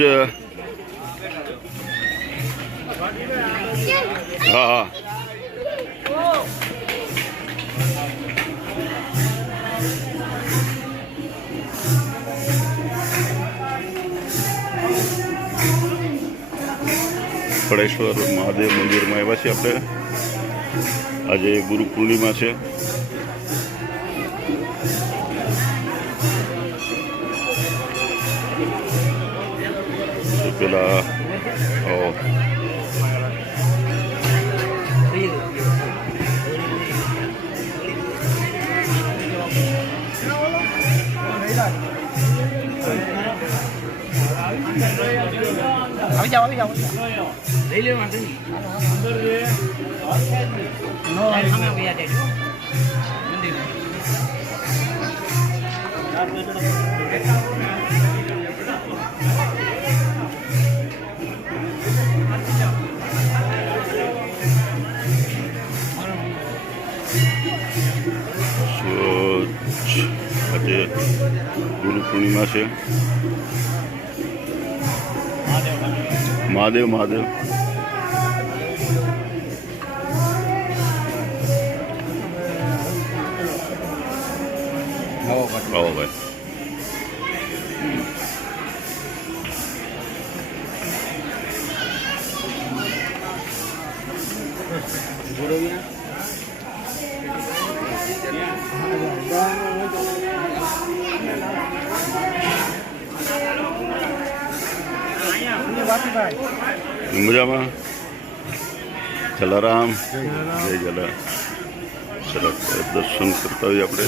છે? હા હા ફળેશ્વર મહાદેવ મંદિરમાં આવ્યા છીએ આપણે. આજે ગુરુ પૂર્ણિમા છે. પેલા આવી જાઓ લઈ લેવા આજે ગુરુ પૂર્ણિમા છે. મહાદેવ મહાદેવ આવો ભાઈ. મજામાં? જલારામ જય જલા. ચલો દર્શન કરતા હોઈએ આપણે.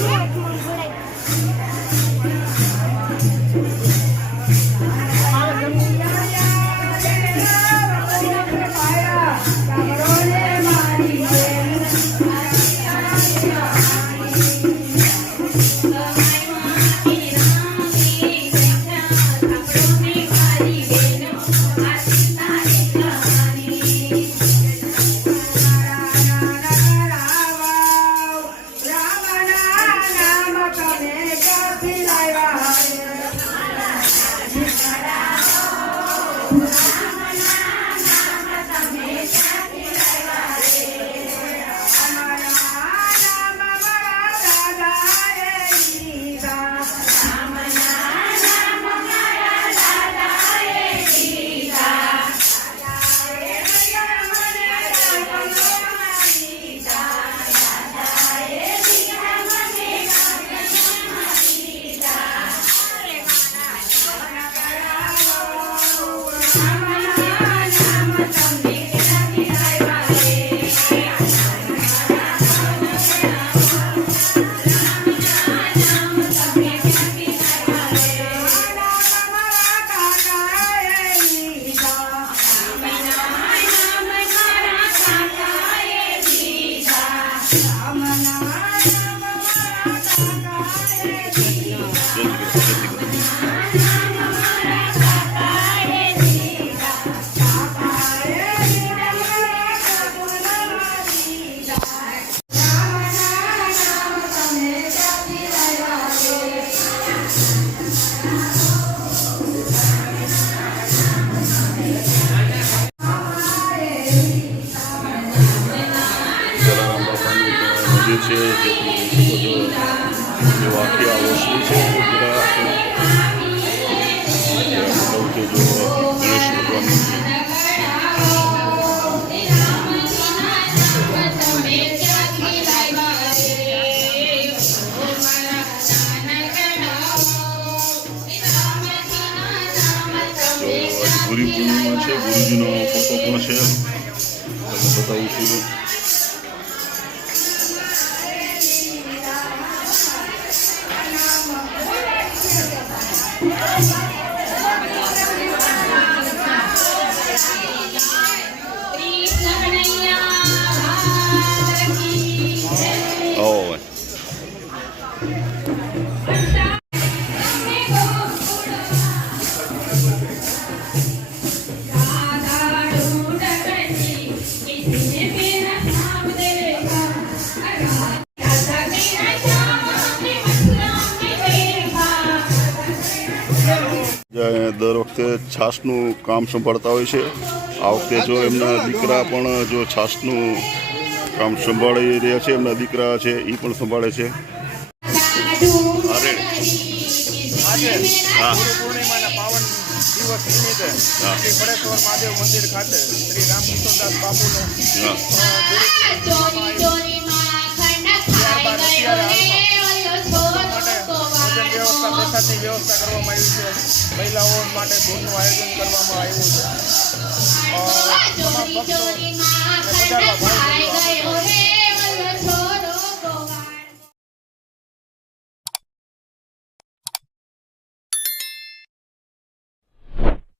છે જે તમે જોઈ શકો છો. જો આખી આ ઓસરી છે પૂરા સૌથી જો ગણેશ ભગવાનની છે. ગુરુ પૂર્ણિમા છે. ગુરુજીનો ફોટો પણ છે, તમને બતાવું છું. Oh. છાશનું કામ સંભાળતા હોય છે. આ વખતે જો એમના દીકરા પણ જો છાશનું કામ સંભાળી રહ્યા છે. એમના દીકરા છે એ પણ સંભાળે છે. અરે આજે હા ગુરુ પૂર્ણિમાના પાવન દિવસ નિમિત્તે હા. શ્રી ફળેશ્વર મહાદેવ મંદિર ખાતે શ્રી રામકૃષ્ણદાસ બાપુનું હા ગુરુ ત્યારબાદ અત્યારે હાલમાં માટે ભોજન વ્યવસ્થા પ્રસાદની વ્યવસ્થા કરવામાં આવી છે. મહિલાઓ માટે ધૂનનું આયોજન કરવામાં આવ્યું છે. તમામ ભક્તો અને પધારવા ભાવિકો